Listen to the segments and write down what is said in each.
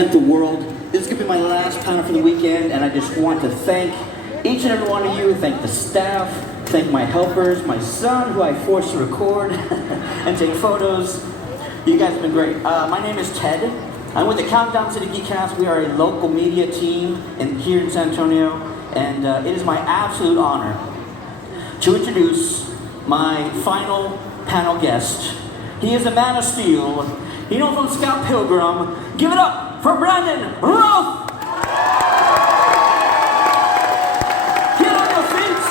The world. This is going to be my last panel for the weekend, and I just want to thank each and every one of you, thank the staff, thank my helpers, my son, who I forced to record and take photos. You guys have been great. My name is Ted. I'm with the Countdown City Geekcast. We are a local media team here in San Antonio, and it is my absolute honor to introduce my final panel guest. He is a man of steel. He knows from Scott Pilgrim. Give it up for Brandon Routh! Get on your feet!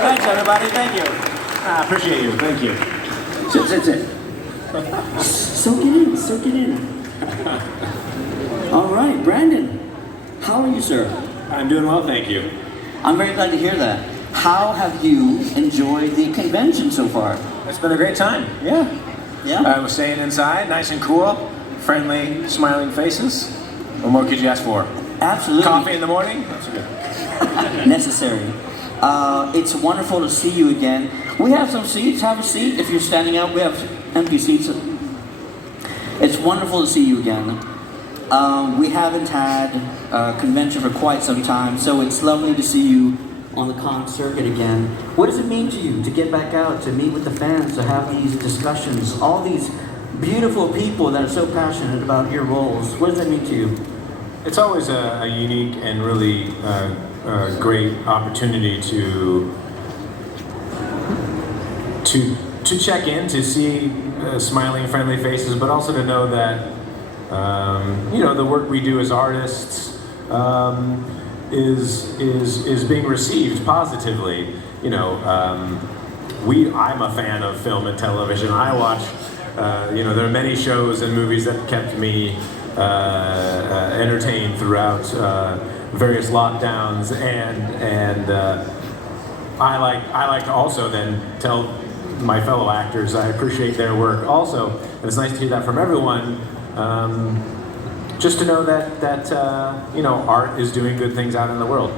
Thanks, everybody. Thank you. I appreciate you. Thank you. Sit. Soak it in. Soak it in. All right, Brandon. How are you, sir? I'm doing well, thank you. I'm very glad to hear that. How have you enjoyed the convention so far? It's been a great time, yeah. Yeah? I was staying inside, nice and cool, friendly, smiling faces. What more could you ask for? Absolutely. Coffee in the morning? That's good. Necessary. It's wonderful to see you again. We have some seats. Have a seat if you're standing up. We have empty seats. It's wonderful to see you again. We haven't had a convention for quite some time, so it's lovely to see you on the con circuit again. What does it mean to you to get back out, to meet with the fans, to have these discussions, all these beautiful people that are so passionate about your roles? What does that mean to you? It's always a unique and really great opportunity to check in, to see smiling, friendly faces, but also to know that the work we do as artists is being received positively. I'm a fan of film and television. I watch, there are many shows and movies that kept me entertained throughout various lockdowns, and I like to also then tell my fellow actors I appreciate their work also, and it's nice to hear that from everyone. Just to know that art is doing good things out in the world.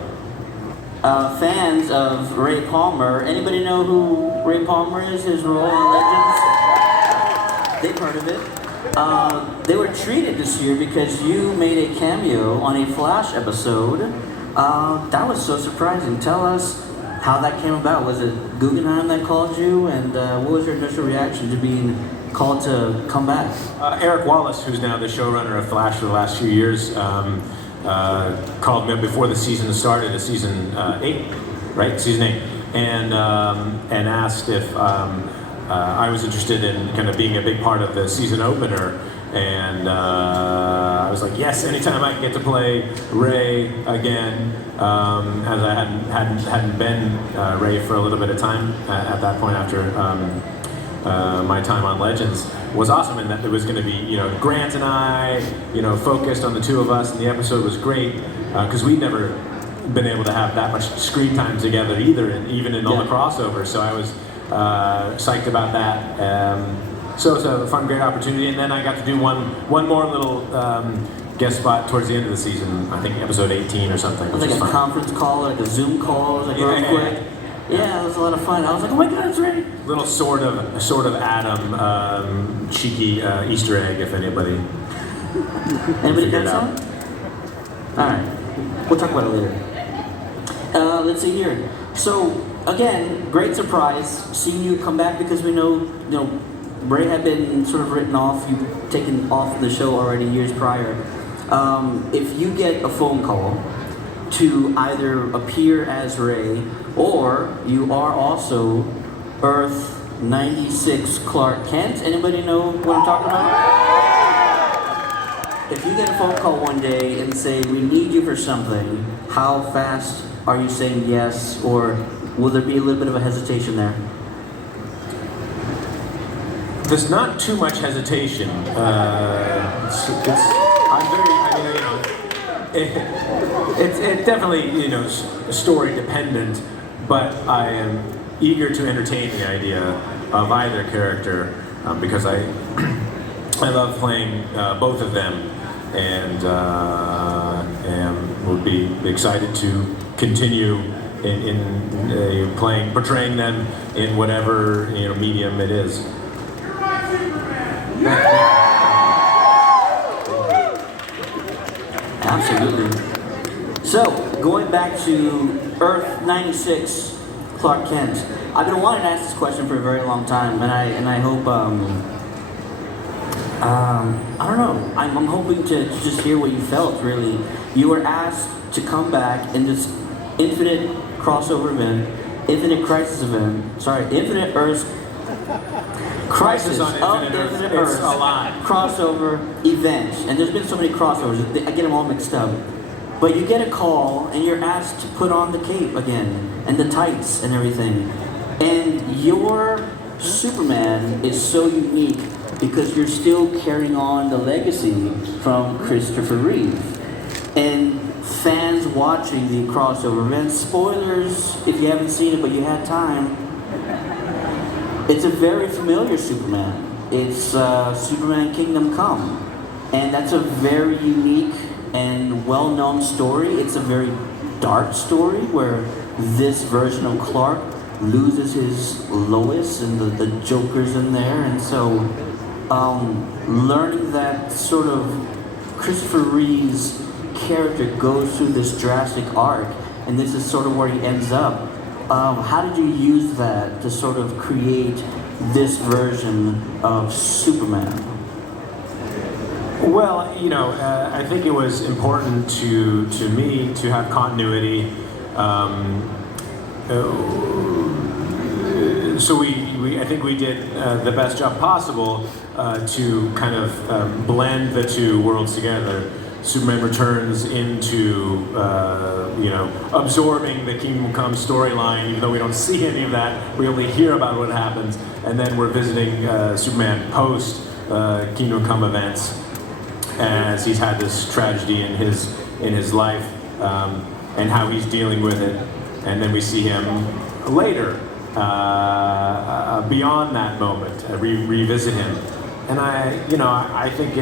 Fans of Ray Palmer, anybody know who Ray Palmer is, his role in Legends? They've heard of it. They were treated this year because you made a cameo on a Flash episode. That was so surprising. Tell us how that came about. Was it Guggenheim that called you? And what was your initial reaction to being called to come back? Eric Wallace, who's now the showrunner of Flash for the last few years, called me up before the season started, season 8, right? Season 8, and asked if I was interested in kind of being a big part of the season opener. And I was like, yes, anytime I can get to play Ray again, as I hadn't been Ray for a little bit of time at that point after my time on Legends, was awesome, and that there was going to be, Grant and I, focused on the two of us, and the episode was great because we'd never been able to have that much screen time together either, and even in all the crossovers. So I was psyched about that. So it's a fun, great opportunity, and then I got to do one more little guest spot towards the end of the season. I think episode 18 or something. It was like a conference call, like a Zoom call, like real quick. Yeah, it was a lot of fun. I was like, oh my God, it's Ray. Little sort of Adam cheeky Easter egg, if anybody. Anybody got some? All right, we'll talk about it later. Let's see here. So again, great surprise seeing you come back, because we know, Ray had been sort of written off. You've taken off the show already years prior. If you get a phone call to either appear as Ray, or you are also Earth 96 Clark Kent. Anybody know what I'm talking about? If you get a phone call one day and say, we need you for something, how fast are you saying yes, or will there be a little bit of a hesitation there? There's not too much hesitation. It's definitely, story dependent, but I am eager to entertain the idea of either character because I love playing both of them, and would be excited to continue portraying them in whatever medium it is. Absolutely. So, going back to Earth 96, Clark Kent. I've been wanting to ask this question for a very long time, and I hope I don't know. I'm hoping to just hear what you felt. Really, you were asked to come back in this infinite crossover event, infinite crisis event. Sorry, infinite Earth. Crisis on Infinite Earth. It's a lot. Crossover event, and there's been so many crossovers. I get them all mixed up. But you get a call, and you're asked to put on the cape again, and the tights, and everything. And your Superman is so unique because you're still carrying on the legacy from Christopher Reeve. And fans watching the crossover event, spoilers if you haven't seen it, but you had time. It's a very familiar Superman. It's Superman Kingdom Come. And that's a very unique and well-known story. It's a very dark story where this version of Clark loses his Lois and the Joker's in there. And so learning that sort of Christopher Reeve's character goes through this drastic arc, and this is sort of where he ends up. How did you use that to sort of create this version of Superman? Well, I think it was important to me to have continuity. So I think we did the best job possible to kind of blend the two worlds together. Superman returns into, absorbing the Kingdom Come storyline, even though we don't see any of that. We only hear about what happens. And then we're visiting Superman post Kingdom Come events as he's had this tragedy in his life and how he's dealing with it. And then we see him later, beyond that moment, revisit him. And I think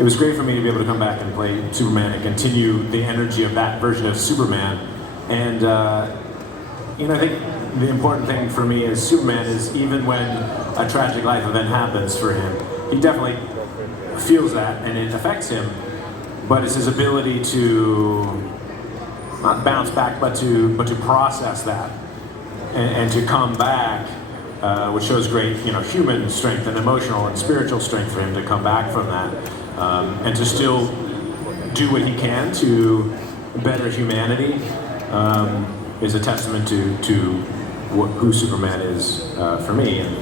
it was great for me to be able to come back and play Superman and continue the energy of that version of Superman. And I think the important thing for me as Superman is even when a tragic life event happens for him, he definitely feels that and it affects him. But it's his ability to not bounce back, but to process that and to come back, which shows great human strength and emotional and spiritual strength for him to come back from that. And to still do what he can to better humanity is a testament to who Superman is for me. And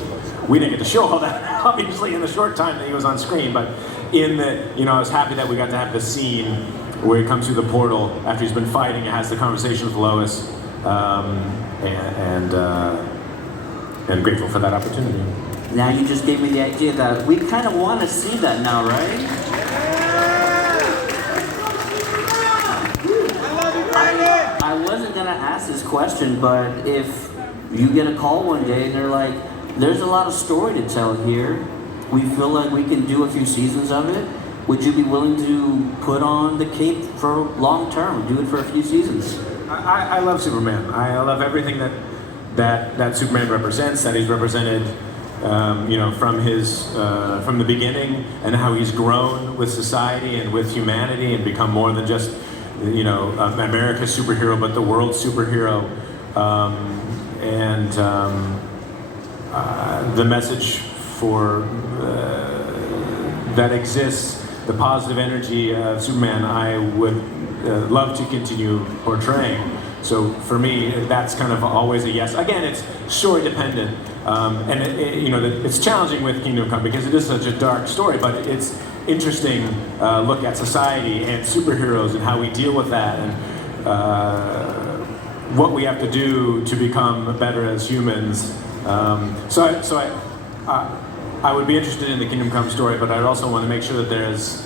we didn't get to show all that, obviously, in the short time that he was on screen, but I was happy that we got to have the scene where he comes through the portal after he's been fighting and has the conversation with Lois, and grateful for that opportunity. Now you just gave me the idea that we kind of want to see that now, right? I wasn't going to ask this question, but if you get a call one day and they're like, there's a lot of story to tell here, we feel like we can do a few seasons of it, would you be willing to put on the cape for long term, do it for a few seasons? I love Superman. I love everything that Superman represents, that he's represented from the beginning, and how he's grown with society and with humanity and become more than just America's superhero, but the world's superhero. The message for that exists, the positive energy of Superman, I would love to continue portraying. So for me, that's kind of always a yes. Again, it's story dependent, and it's challenging with Kingdom Come because it is such a dark story, but it's interesting look at society and superheroes and how we deal with that, and what we have to do to become better as humans. I would be interested in the Kingdom Come story, but I'd also want to make sure that there's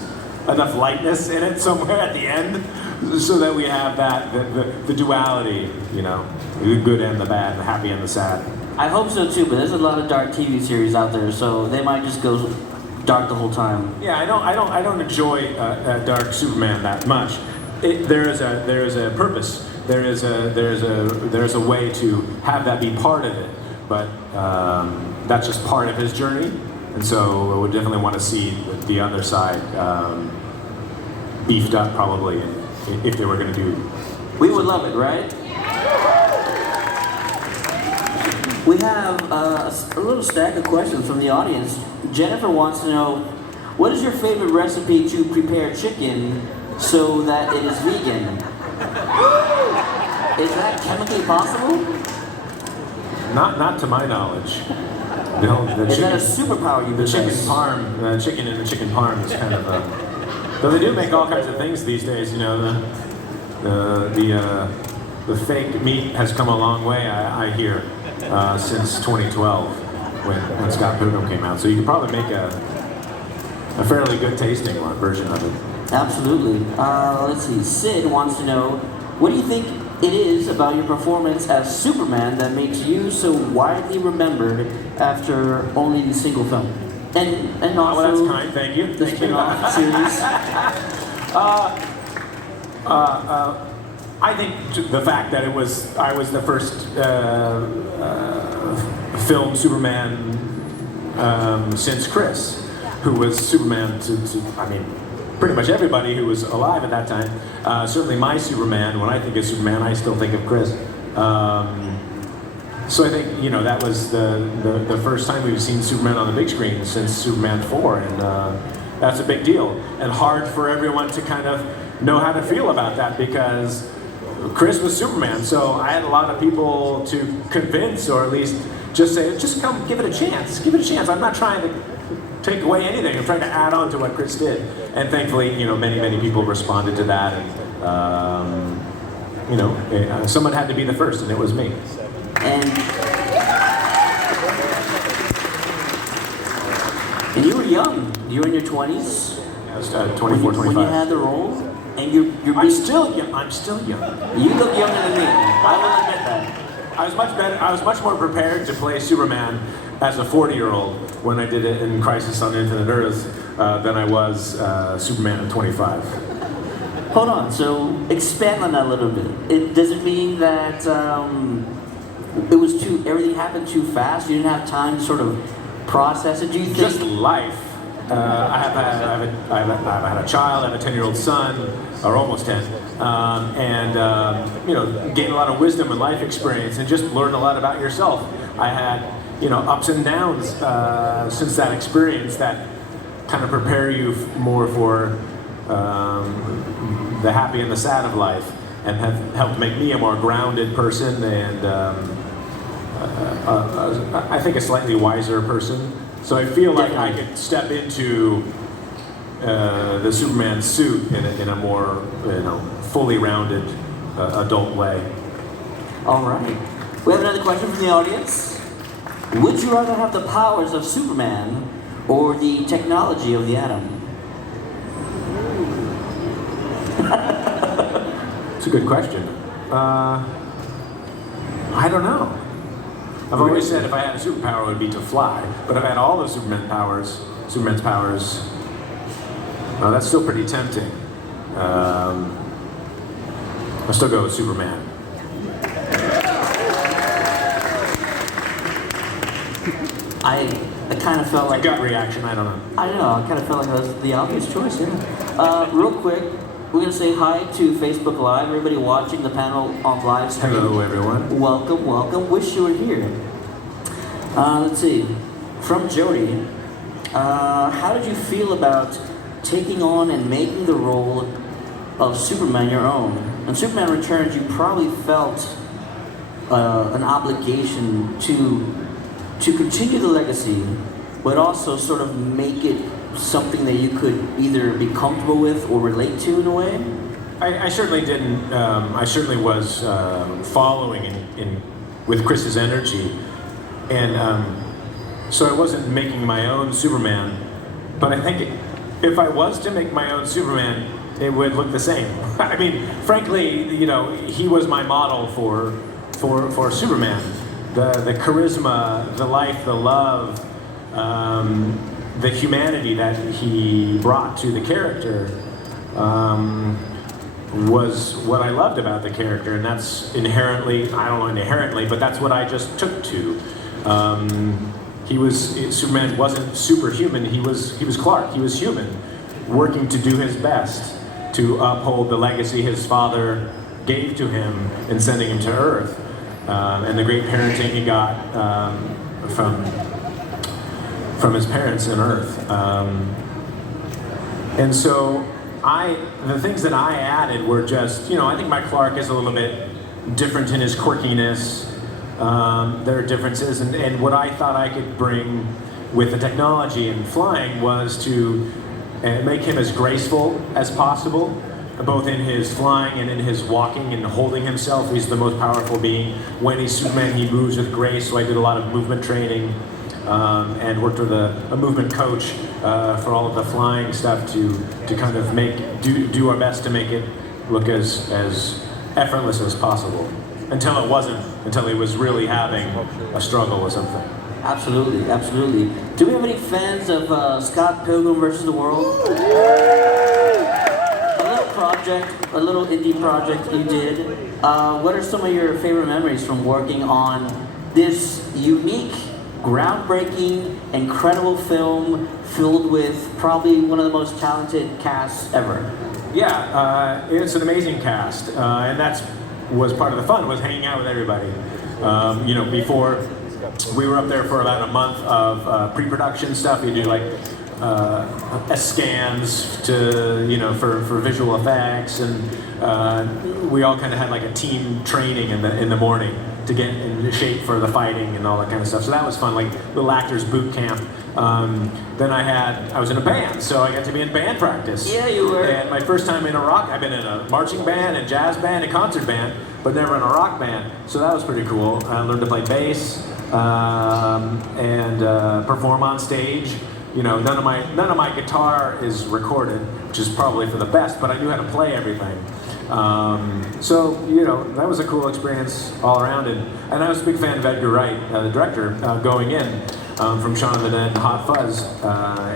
enough lightness in it somewhere at the end, so that we have that the duality, the good and the bad, the happy and the sad. I hope so too, but there's a lot of dark TV series out there, so they might just go dark the whole time. Yeah, I don't enjoy dark Superman that much. there is a purpose. There's a way to have that be part of it. But that's just part of his journey, and so I would definitely want to see the other side beefed up, probably, if they were going to do. We would love it, right? We have a little stack of questions from the audience. Jennifer wants to know, what is your favorite recipe to prepare chicken so that it is vegan? Is that chemically possible? Not to my knowledge. No, Is that a superpower you possess? Chicken in the chicken parm is kind of a... Though they do make all kinds of things these days, you know, the fake meat has come a long way, I hear, since 2012, when Scott Pilgrim came out. So you could probably make a fairly good tasting version of it. Absolutely. Let's see, Sid wants to know, what do you think it is about your performance as Superman that makes you so widely remembered after only the single film? And also, well, that's kind, thank you. The spin-off series. I think the fact that I was the first film Superman since Chris, who was Superman I mean, pretty much everybody who was alive at that time. Certainly my Superman, when I think of Superman, I still think of Chris. So I think, you know, that was the first time we've seen Superman on the big screen since Superman 4, and that's a big deal. And hard for everyone to kind of know how to feel about that, because Chris was Superman, so I had a lot of people to convince, or at least just say, just come, give it a chance, give it a chance. I'm not trying to take away anything, I'm trying to add on to what Chris did. And thankfully, you know, many people responded to that, and you know, someone had to be the first, and it was me. And you were young. You were in your 20s. I was 24, 25. When you had the role, and you're I'm still young. I'm still young. You look younger than me. I will admit that. I was much better. I was much more prepared to play Superman as a 40-year-old when I did it in Crisis on Infinite Earths than I was Superman at 25. Hold on. So expand on that a little bit. Does it mean that it was everything happened too fast? You didn't have time to sort of process it? Do you think? Just life. I have had a child. I have a 10-year-old son, or almost 10, and you know, gained a lot of wisdom and life experience, and just learned a lot about yourself. I had, you know, ups and downs since that experience that kind of prepare you more for the happy and the sad of life, and have helped make me a more grounded person, and I think a slightly wiser person. So I feel like I could step into the Superman suit in a more, you know, fully rounded adult way. All right. We have another question from the audience. Would you rather have the powers of Superman or the technology of the atom? It's a good question. I don't know. I've always said if I had a superpower, it would be to fly. But if I had all the Superman's powers, that's still pretty tempting. I'll still go with Superman. I kind of felt like... Gut reaction, I don't know. I don't know, I kind of felt like that was the obvious choice, yeah. Real quick, we're going to say hi to Facebook Live, everybody watching the panel on live stream. Hello, everyone. Welcome, welcome. Wish you were here. Let's see. From Jody, how did you feel about taking on and making the role of Superman your own? When Superman Returns, you probably felt an obligation to continue the legacy, but also sort of make it something that you could either be comfortable with or relate to in a way? I certainly didn't. I certainly was following with Chris's energy, and so I wasn't making my own Superman. But I think if I was to make my own Superman, it would look the same. I mean, frankly, you know, he was my model for Superman. The charisma, the life, the love, the humanity that he brought to the character was what I loved about the character, and that's inherently, I don't know inherently, but that's what I just took to. Superman wasn't superhuman, he was Clark, he was human, working to do his best to uphold the legacy his father gave to him in sending him to Earth, and the great parenting he got from his parents on Earth. And so the things that I added were just, I think my Clark is a little bit different in his quirkiness. There are differences, and what I thought I could bring with the technology and flying was to make him as graceful as possible, both in his flying and in his walking and holding himself. He's the most powerful being. When he's Superman, he moves with grace, so I did a lot of movement training and worked with a movement coach for all of the flying stuff to kind of do our best to make it look as effortless as possible. Until it wasn't, until he was really having a struggle with something. Absolutely, absolutely. Do we have any fans of Scott Pilgrim versus the World? A little indie project you did. What are some of your favorite memories from working on this unique, groundbreaking, incredible film filled with probably one of the most talented casts ever? Yeah, it's an amazing cast, and that's was part of the fun, was hanging out with everybody. Before we were up there for about a month of pre-production stuff. We do like scans to for visual effects, and we all kind of had like a team training in the morning to get in shape for the fighting and all that kind of stuff. So that was fun, like little actors boot camp. Then I was in a band, so I got to be in band practice. Yeah, you were. And my first time in a rock, I've been in a marching band, and jazz band, and concert band, but never in a rock band. So that was pretty cool. I learned to play bass and perform on stage. None of my guitar is recorded, which is probably for the best, but I knew how to play everything. So that was a cool experience all around, and I was a big fan of Edgar Wright, the director, going in. From Shaun of the Dead and Hot Fuzz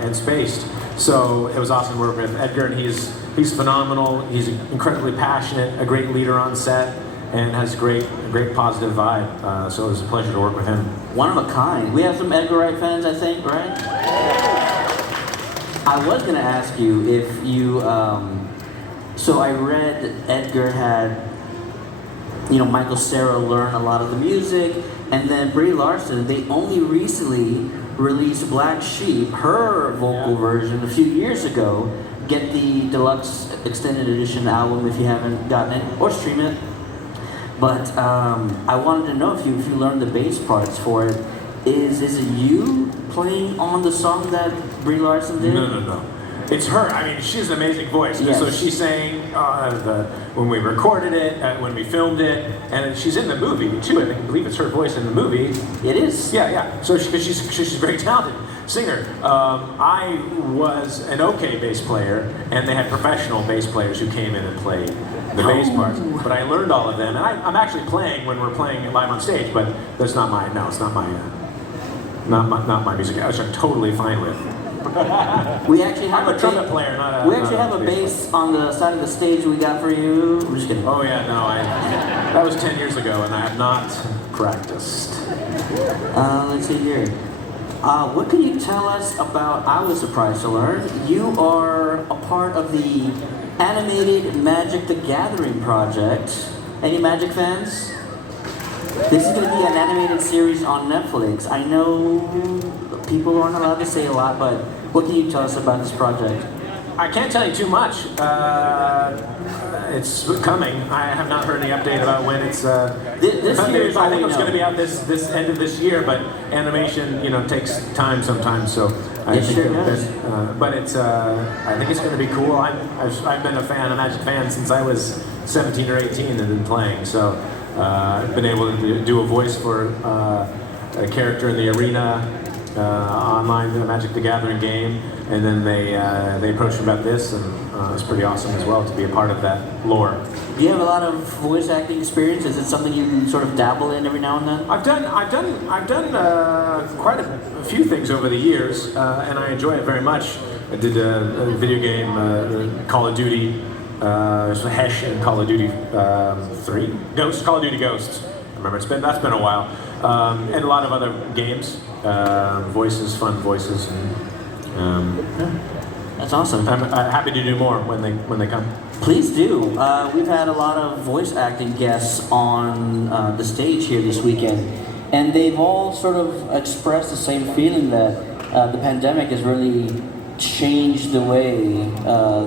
and Spaced. So it was awesome to work with Edgar, and he's phenomenal. He's incredibly passionate, a great leader on set, and has a great positive vibe. So it was a pleasure to work with him. One of a kind. We have some Edgar Wright fans, I think, right? I was going to ask you if you, so I read Edgar had, Michael Cera learn a lot of the music, and then Brie Larson, they only recently released Black Sheep, her vocal version, a few years ago. Get the deluxe extended edition album if you haven't gotten it, or stream it. But I wanted to know if you learned the bass parts for it. Is it you playing on the song that Brie Larson did? No. It's her. I mean, she has an amazing voice. Yes. So she sang when we recorded it, when we filmed it, and she's in the movie too. I believe it's her voice in the movie. It is. Yeah. So she's a very talented singer. I was an okay bass player, and they had professional bass players who came in and played the bass parts. But I learned all of them, and I'm actually playing when we're playing live on stage. But that's not my. No, it's not my. Not my music, which I'm totally fine with. We actually have I'm a trumpet player, not a. We actually have a bass on the side of the stage we got for you. I'm just kidding. Oh yeah, no, that was 10 years ago, and I have not practiced. Let's see here. What can you tell us about? I was surprised to learn you are a part of the animated Magic the Gathering project. Any Magic fans? This is going to be an animated series on Netflix. I know people aren't allowed to say a lot, but what can you tell us about this project? I can't tell you too much. It's coming. I have not heard any update about when it's. This year is I think it's going to be out this end of this year, but animation, takes time sometimes. So I think sure does. but it's. I think it's going to be cool. I've been a Magic fan since I was 17 or 18 and been playing. So I've been able to do a voice for a character in the arena. Online, the Magic the Gathering game, and then they approached me about this, and it's pretty awesome as well to be a part of that lore. Do you have a lot of voice acting experience? Is it something you sort of dabble in every now and then? I've done quite a few things over the years, and I enjoy it very much. I did a video game, Call of Duty, There's Hesh in Call of Duty 3. Call of Duty Ghosts. I remember that's been a while. And a lot of other games. Voices, fun voices. And, That's awesome. I'm happy to do more when they come. Please do. We've had a lot of voice acting guests on the stage here this weekend, and they've all sort of expressed the same feeling that the pandemic has really changed the way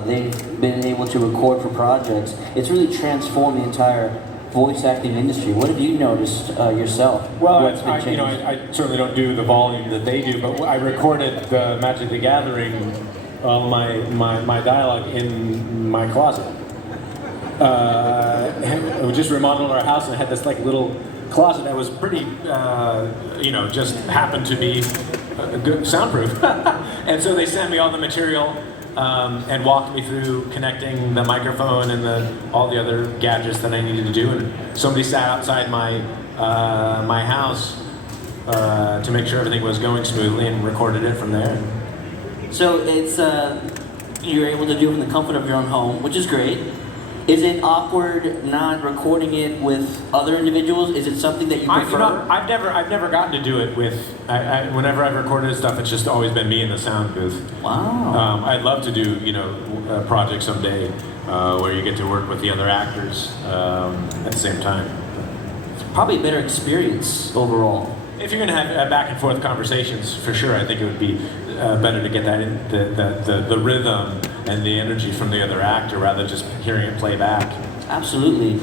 they've been able to record for projects. It's really transformed the entire voice acting industry. What have you noticed yourself? Well, I certainly don't do the volume that they do, but I recorded the Magic the Gathering, my dialogue in my closet. We just remodeled our house and I had this like little closet that was pretty, just happened to be good soundproof. And so they sent me all the material and walked me through connecting the microphone and all the other gadgets that I needed to do. And somebody sat outside my house to make sure everything was going smoothly and recorded it from there. So it's you're able to do it in the comfort of your own home, which is great. Is it awkward not recording it with other individuals? Is it something that you prefer? I've never gotten to do it with. Whenever I've recorded stuff, it's just always been me in the sound booth. Wow. I'd love to do a project someday where you get to work with the other actors at the same time. Probably a better experience overall. If you're going to have back and forth conversations, for sure, I think it would be better to get the rhythm and the energy from the other actor rather than just hearing it play back. Absolutely.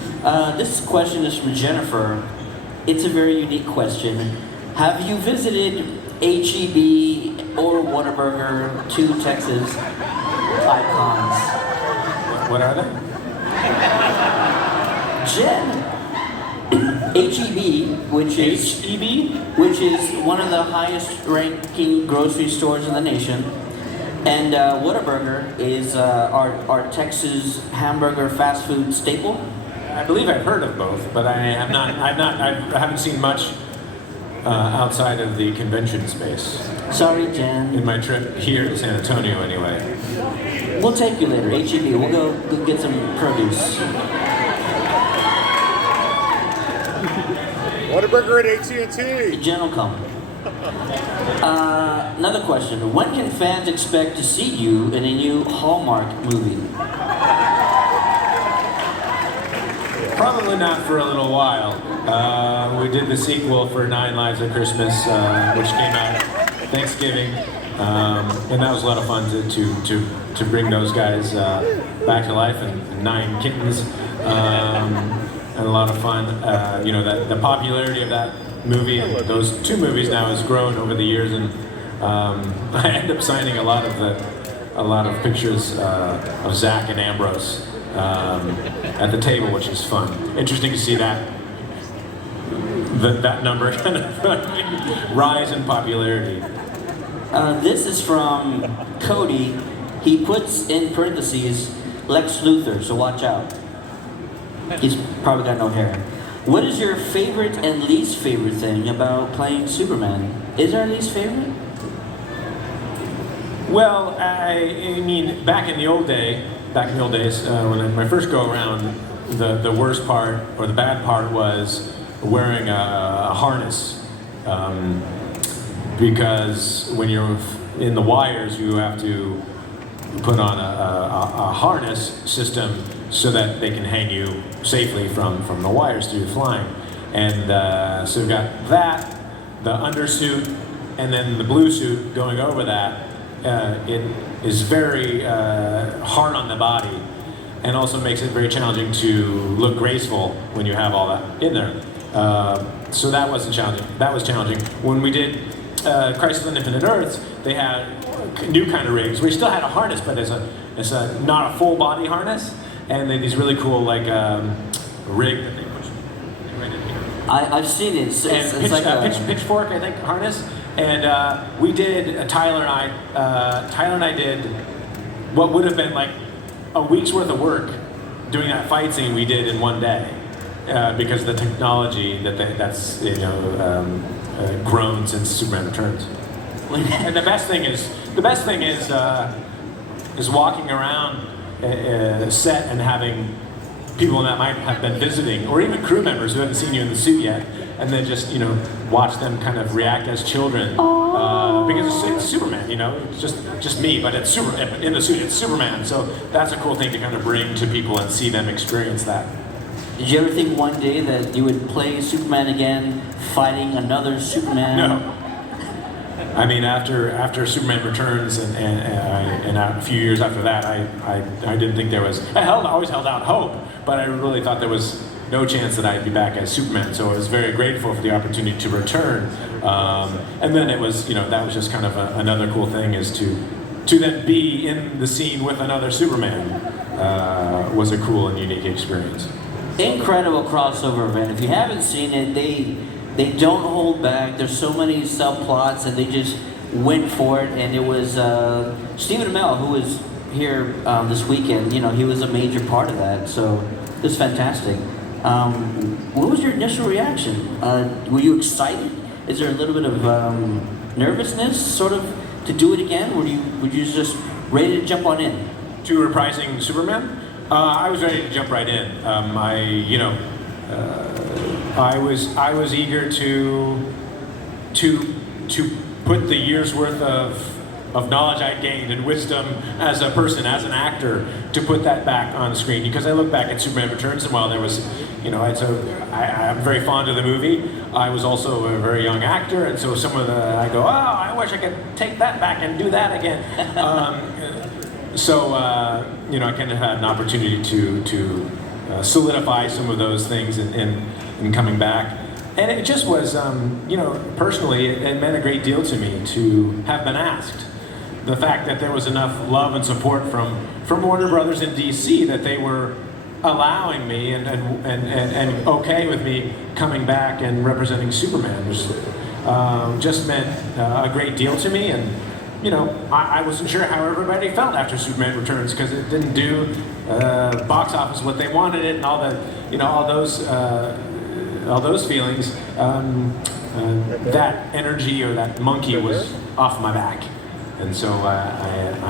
This question is from Jennifer. It's a very unique question. Have you visited H-E-B or Whataburger, two Texas icons? What are they? Jen. H-E-B, which is H-E-B? Which is one of the highest ranking grocery stores in the nation. And Whataburger is our Texas hamburger fast food staple. I believe I've heard of both, but I haven't seen much outside of the convention space. Sorry, Jen. In my trip here to San Antonio, anyway. We'll take you later, H-E-B. We'll go get some produce. Whataburger at AT&T. Jen will come. Another question. When can fans expect to see you in a new Hallmark movie? Probably not for a little while. We did the sequel for 9 Lives of Christmas, which came out Thanksgiving, and that was a lot of fun to bring those guys back to life, and 9 kittens, and a lot of fun. The popularity of that movie and those 2 movies now has grown over the years, and I end up signing a lot of pictures of Zach and Ambrose at the table, which is fun. Interesting to see that number kind of rise in popularity. This is from Cody. He puts in parentheses Lex Luthor, so watch out. He's probably got no hair. What is your favorite and least favorite thing about playing Superman? Is there a least favorite? Well, I mean, back in the old days, when my first go around, the worst part or the bad part was wearing a harness, because when you're in the wires, you have to put on a harness system so that they can hang you safely from the wires through flying. And so we've got that, the undersuit, and then the blue suit going over that. It is very hard on the body, and also makes it very challenging to look graceful when you have all that in there. So that wasn't challenging. That was challenging. When we did Crisis on Infinite Earths, they had new kind of rigs. We still had a harness, but it's not a full body harness, and they had these really cool rig that they push right in here. I've seen it. It's like a pitchfork, I think, harness. And we did, Tyler and I did what would have been like a week's worth of work doing that fight scene we did in one day, because of the technology that's grown since Superman Returns. And the best thing is walking around set and having people that might have been visiting, or even crew members who haven't seen you in the suit yet, and then just watch them kind of react as children because it's Superman. It's just me, but it's in the suit. It's Superman, so that's a cool thing to kind of bring to people and see them experience that. Did you ever think one day that you would play Superman again, fighting another Superman? No. I mean, after Superman Returns and a few years after that, I didn't think there was. I always held out hope, but I really thought there was no chance that I'd be back as Superman. So I was very grateful for the opportunity to return. And then it was, that was just kind of another cool thing, is to then be in the scene with another Superman was a cool and unique experience. Incredible crossover event. If you haven't seen it, they don't hold back. There's so many subplots and they just went for it. And it was Stephen Amell, who was here this weekend. He was a major part of that. So it was fantastic. What was your initial reaction? Were you excited? Is there a little bit of nervousness, sort of, to do it again? Were you just ready to jump on in? To reprising Superman? I was ready to jump right in. I was eager to put the year's worth of knowledge I gained and wisdom as a person, as an actor, to put that back on screen. Because I look back at Superman Returns, and while there was, I'm very fond of the movie. I was also a very young actor, and so I go, I wish I could take that back and do that again. I kind of had an opportunity to solidify some of those things in coming back. And it just was, personally, it meant a great deal to me to have been asked. The fact that there was enough love and support from Warner Brothers in DC that they were allowing me and okay with me coming back and representing Superman just meant a great deal to me. And I wasn't sure how everybody felt after Superman Returns, because it didn't do box office what they wanted it, and all those feelings. That energy, or that monkey, was off my back, and so I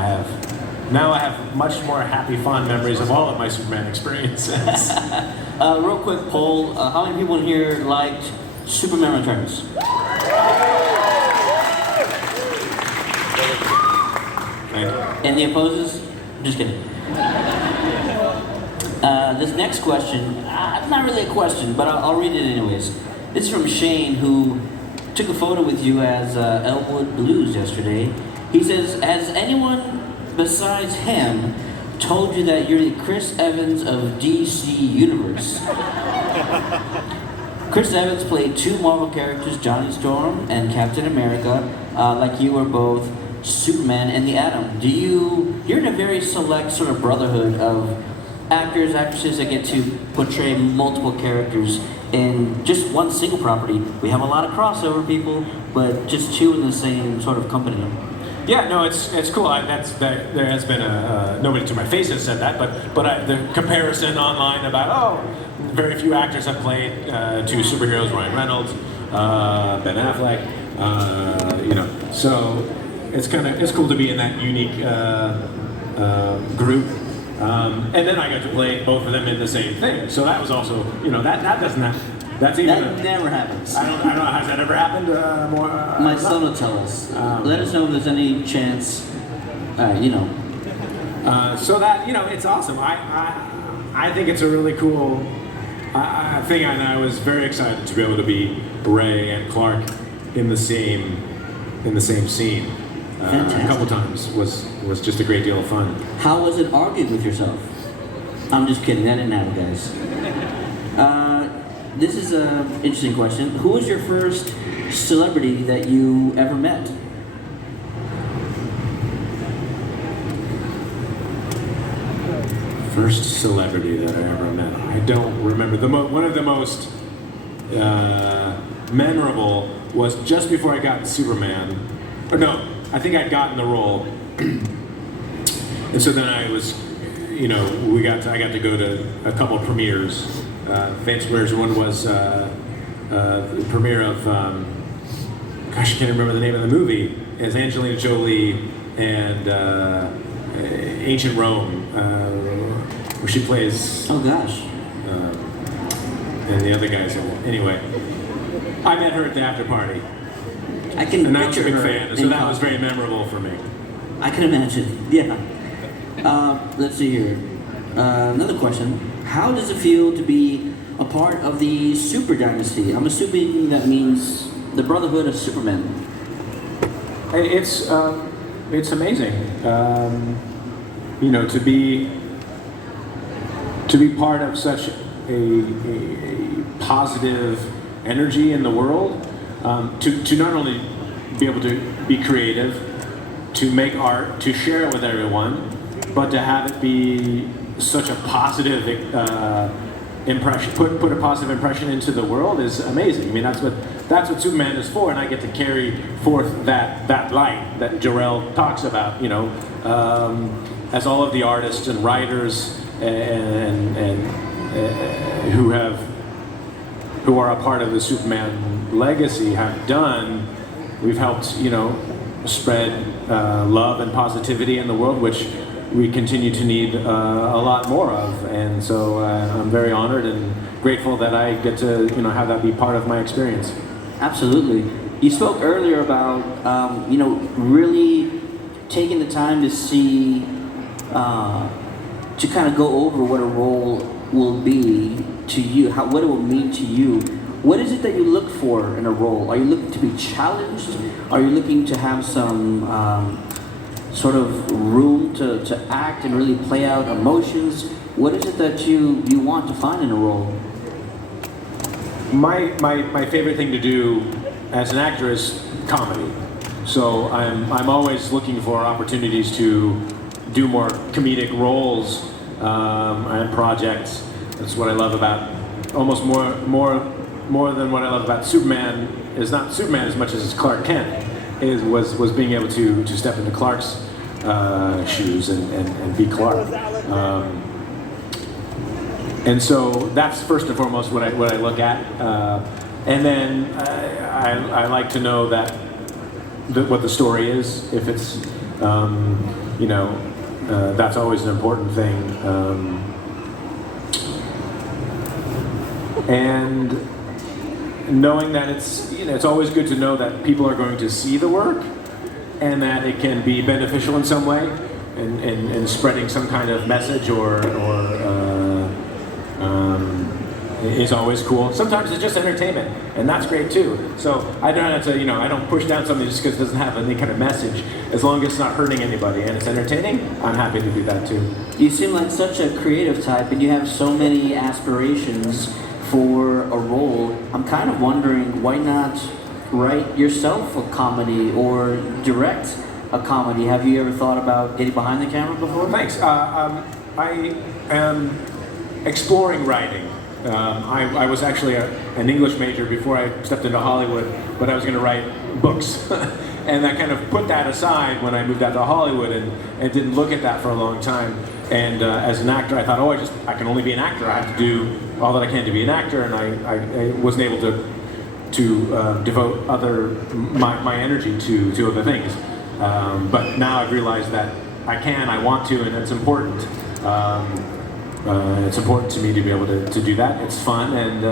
have much more happy, fond memories of all of my Superman experiences. Real quick poll: how many people in here liked Superman Returns? Any opposes? Just kidding. This next question, not really a question, but I'll read it anyways. This is from Shane, who took a photo with you as Elwood Blues yesterday. He says, has anyone besides him told you that you're the Chris Evans of DC Universe? Chris Evans played two Marvel characters, Johnny Storm and Captain America, like you were both Superman and the Atom. You're in a very select sort of brotherhood of actors, actresses that get to portray multiple characters in just one single property. We have a lot of crossover people, but just two in the same sort of company. Yeah, no, it's cool. There has been nobody to my face has said that, but the comparison online about very few actors have played two superheroes: Ryan Reynolds, Ben Affleck. So it's cool to be in that unique group. And then I got to play both of them in the same thing. So that was also, that never happens. I don't know, has that ever happened more? My son will tell us. Let us know if there's any chance, So that, it's awesome. I think it's a really cool thing, and I was very excited to be able to be Ray and Clark in the same scene. A couple times was just a great deal of fun. How was it arguing with yourself? I'm just kidding, that didn't happen, guys. This is an interesting question. Who was your first celebrity that you ever met? First celebrity that I ever met. I don't remember. One of the most memorable was just before I got Superman. Or no, I think I'd gotten the role. And so then I was, I got to go to a couple of premieres. Fancy premieres. One was the premiere of, I can't remember the name of the movie. It's Angelina Jolie and Ancient Rome. where she plays, Oh gosh. and the other guys in it. Anyway, I met her at the after party, I can and I was a picture big her fan, so in that was costume. very memorable for me. I can imagine. Yeah. Let's see here. Another question. How does it feel to be a part of the Super Dynasty? I'm assuming that means the Brotherhood of Superman. It's amazing, you know, to be part of such a positive energy in the world, to not only be able to be creative, to make art, to share it with everyone, but to have it be such a positive impression, put a positive impression into the world is amazing. I mean, that's what Superman is for, and I get to carry forth that light that Jarrell talks about. You know, as all of the artists and writers and who are a part of the Superman legacy have done, we've helped, you know, spread love and positivity in the world, which we continue to need a lot more of. And so I'm very honored and grateful that I get to, you know, have that be part of my experience. Absolutely. You spoke earlier about, you know, really taking the time to see, to kind of go over what a role will be to you, what it will mean to you. What is it that you look for in a role? Are you looking to be challenged? Are you looking to have some sort of room to act and really play out emotions? What is it that you want to find in a role? My favorite thing to do as an actor is comedy. So I'm always looking for opportunities to do more comedic roles and projects. That's what I love about, almost more than what I love about Superman is not Superman as much as it's Clark Kent. Was being able to step into Clark's shoes and be Clark. And so that's first and foremost what I look at. And then I like to know that what the story is. If it's, you know, that's always an important thing. And knowing that it's, you know, it's always good to know that people are going to see the work and that it can be beneficial in some way and spreading some kind of message or is always cool. Sometimes it's just entertainment, and that's great too. So I don't have to, you know, I don't push down something just because it doesn't have any kind of message. As long as it's not hurting anybody and it's entertaining, I'm happy to do that too. You seem like such a creative type, and you have so many aspirations for a role. I'm kind of wondering, why not write yourself a comedy or direct a comedy? Have you ever thought about getting behind the camera before? Thanks. I am exploring writing. I was actually an English major before I stepped into Hollywood, but I was going to write books. And I kind of put that aside when I moved out to Hollywood and didn't look at that for a long time. And as an actor, I thought, oh, I can only be an actor. I have to do all that I can to be an actor, and I wasn't able to devote my energy to other things. But now I've realized that I want to, and it's important. It's important to me to be able to do that. It's fun, and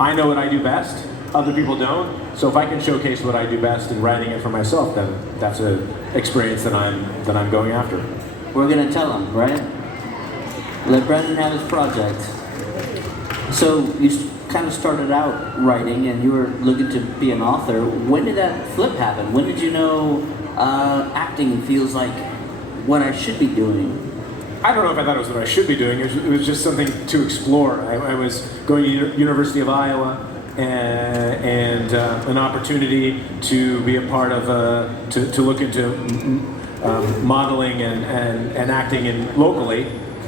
I know what I do best. Other people don't. So if I can showcase what I do best in writing it for myself, then that's an experience that I'm going after. We're gonna tell him, right? Let Brendan have his project. So you kind of started out writing, and you were looking to be an author. When did that flip happen? When did you know acting feels like what I should be doing? I don't know if I thought it was what I should be doing. It was just something to explore. I was going to University of Iowa, and an opportunity to be a part of to look into modeling and acting locally.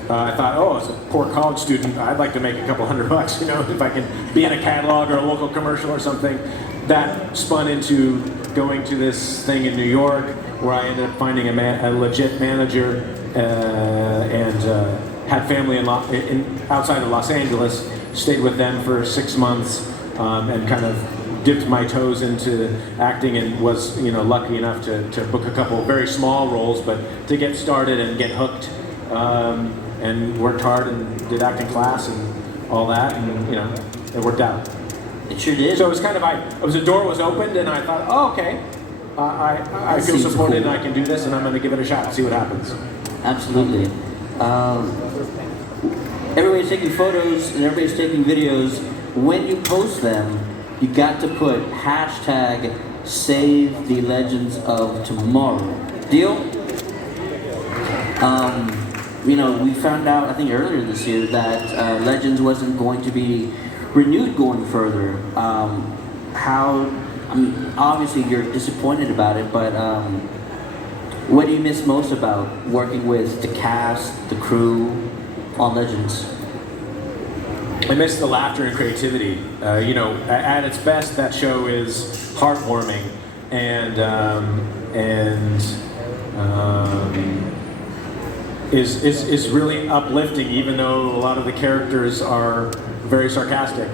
I thought, oh, as a poor college student, I'd like to make a couple $100, you know, if I can be in a catalog or a local commercial or something. That spun into going to this thing in New York, where I ended up finding a legit manager and had family outside of Los Angeles. Stayed with them for 6 months and kind of dipped my toes into acting, and was, you know, lucky enough to book a couple very small roles, but to get started and get hooked and worked hard and did acting class and all that, and it worked out. It sure did. So it was kind of the door was opened, and I thought, oh, okay, I feel supported, cool. and I can do this, and I'm going to give it a shot, see what happens. Absolutely. Everybody's taking photos and everybody's taking videos. When you post them, you got to put hashtag Save the Legends of Tomorrow. Deal? We found out, I think earlier this year, that Legends wasn't going to be renewed going further. Obviously you're disappointed about it, but what do you miss most about working with the cast, the crew on Legends? I miss the laughter and creativity. At its best, that show is heartwarming and is really uplifting, even though a lot of the characters are very sarcastic.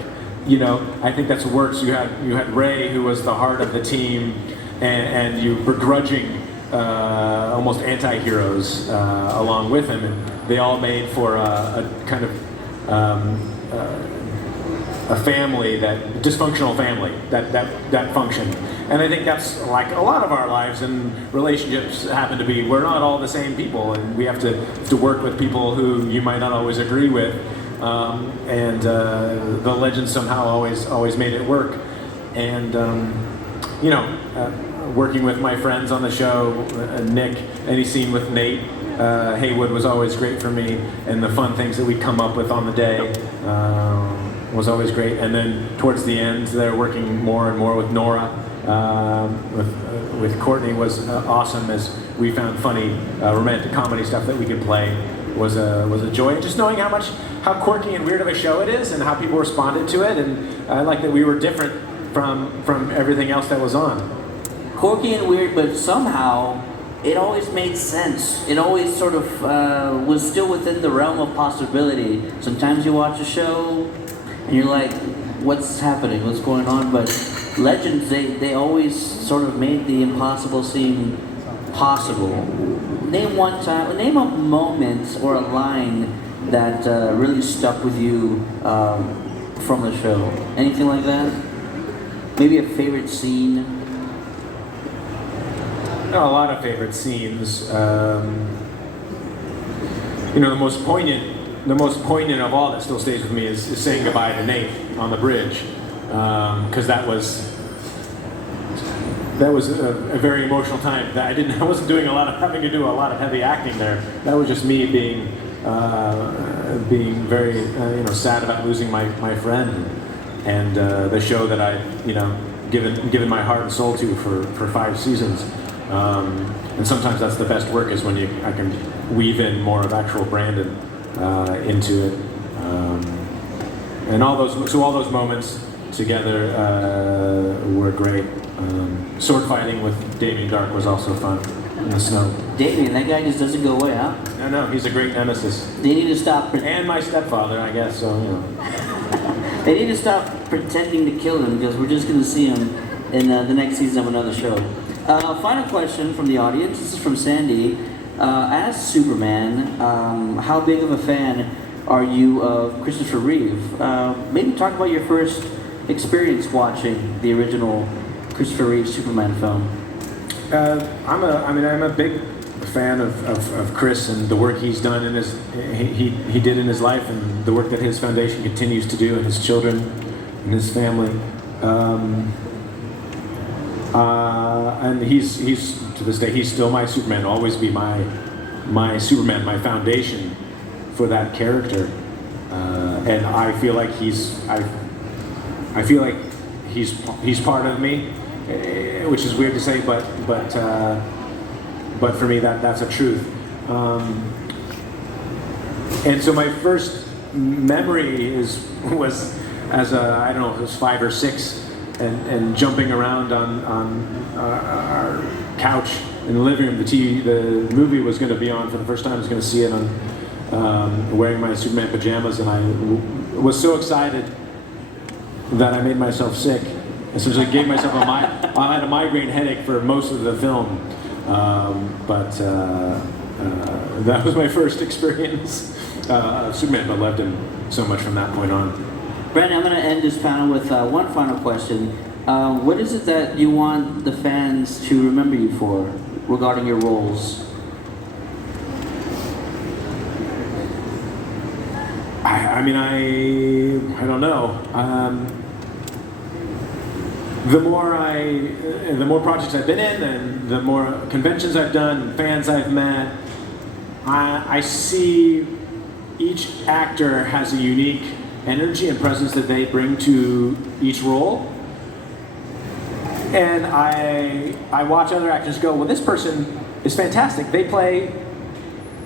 I think that's what works. You had Ray, who was the heart of the team, and you begrudging almost anti-heroes along with him, and they all made for a kind of a family, that dysfunctional family that functioned. And I think that's like a lot of our lives and relationships happen to be. We're not all the same people, and we have to work with people who you might not always agree with. The Legends somehow always made it work. And working with my friends on the show, Nick, any scene with Nate Haywood was always great for me, and the fun things that we'd come up with on the day was always great. And then towards the end, they're working more and more with Nora. With Courtney was awesome, as we found funny romantic comedy stuff that we could play was a joy. And just knowing how quirky and weird of a show it is, and how people responded to it, and I like that we were different from everything else that was on. Quirky and weird, but somehow it always made sense. It always sort of was still within the realm of possibility. Sometimes you watch a show and you're like, what's happening? What's going on? But Legends, they always sort of made the impossible seem possible. Name a moment or a line that really stuck with you from the show. Anything like that? Maybe a favorite scene? A lot of favorite scenes. The most poignant of all that still stays with me is saying goodbye to Nate on the bridge, because that was a very emotional time. I wasn't having to do a lot of heavy acting there. That was just me being very sad about losing my friend, and the show that I given my heart and soul to for 5 seasons. And sometimes that's the best work, is when I can weave in more of actual Brandon into it, and all those moments together were great. Sword fighting with Damien Dark was also fun in the snow. Damien, that guy just doesn't go away, huh? No, he's a great nemesis. They need to stop. And my stepfather, I guess. So They need to stop pretending to kill him, because we're just going to see him in the next season of another show. Final question from the audience. This is from Sandy. As Superman, how big of a fan are you of Christopher Reeve? Maybe talk about your first experience watching the original Christopher Reeve Superman film. I'm a big fan of Chris and the work he's done in he did in his life, and the work that his foundation continues to do, and his children and his family. And he's to this day, he's still my Superman. Always be my Superman, my foundation for that character. And I feel like he's part of me, which is weird to say, but for me that's a truth. And so my first memory was as I don't know, it was 5 or 6. And jumping around on our couch in the living room. The movie was going to be on for the first time. I was going to see it on wearing my Superman pajamas, and I was so excited that I made myself sick. Essentially gave myself I had a migraine headache for most of the film. that was my first experience of Superman, but loved him so much from that point on. Brandon, I'm going to end this panel with one final question. What is it that you want the fans to remember you for regarding your roles? I don't know. The more projects I've been in, and the more conventions I've done, fans I've met, I see each actor has a unique energy and presence that they bring to each role. And I watch other actors go, well, this person is fantastic. They play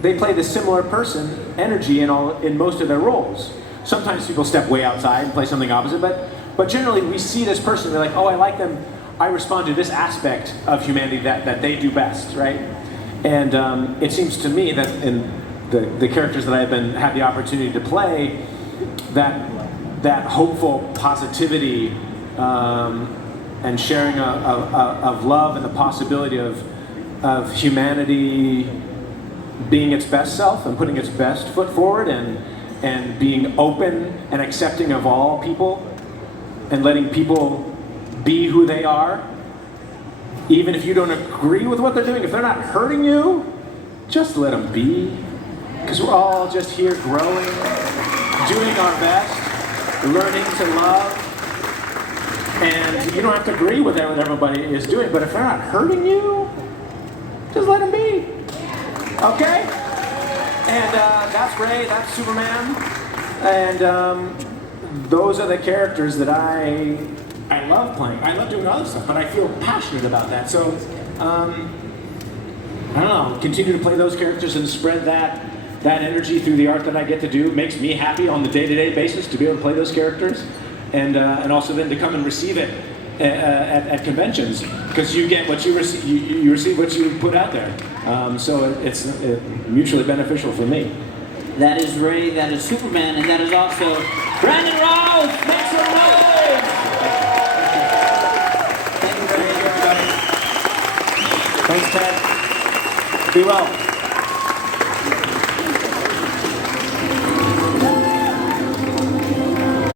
the similar person energy in most of their roles. Sometimes people step way outside and play something opposite, but generally we see this person, we're like, oh, I like them. I respond to this aspect of humanity that they do best, right? And it seems to me that in the characters that I've had the opportunity to play, that hopeful positivity and sharing of love and the possibility of humanity being its best self and putting its best foot forward and being open and accepting of all people and letting people be who they are, even if you don't agree with what they're doing. If they're not hurting you, just let them be, because we're all just here growing, doing our best, learning to love. And you don't have to agree with what everybody is doing, but if they're not hurting you, just let them be. Okay? And that's Ray, that's Superman. And those are the characters that I love playing. I love doing other stuff, but I feel passionate about that. So, I don't know, continue to play those characters and spread that energy through the art that I get to do. It makes me happy on the day-to-day basis to be able to play those characters. And also then to come and receive it at conventions, because you get what you receive. You receive what you put out there. So it's mutually beneficial for me. That is Ray, that is Superman, and that is also Brandon Routh. Make some noise! Thank you very much, everybody. Thanks, Ted. Be well.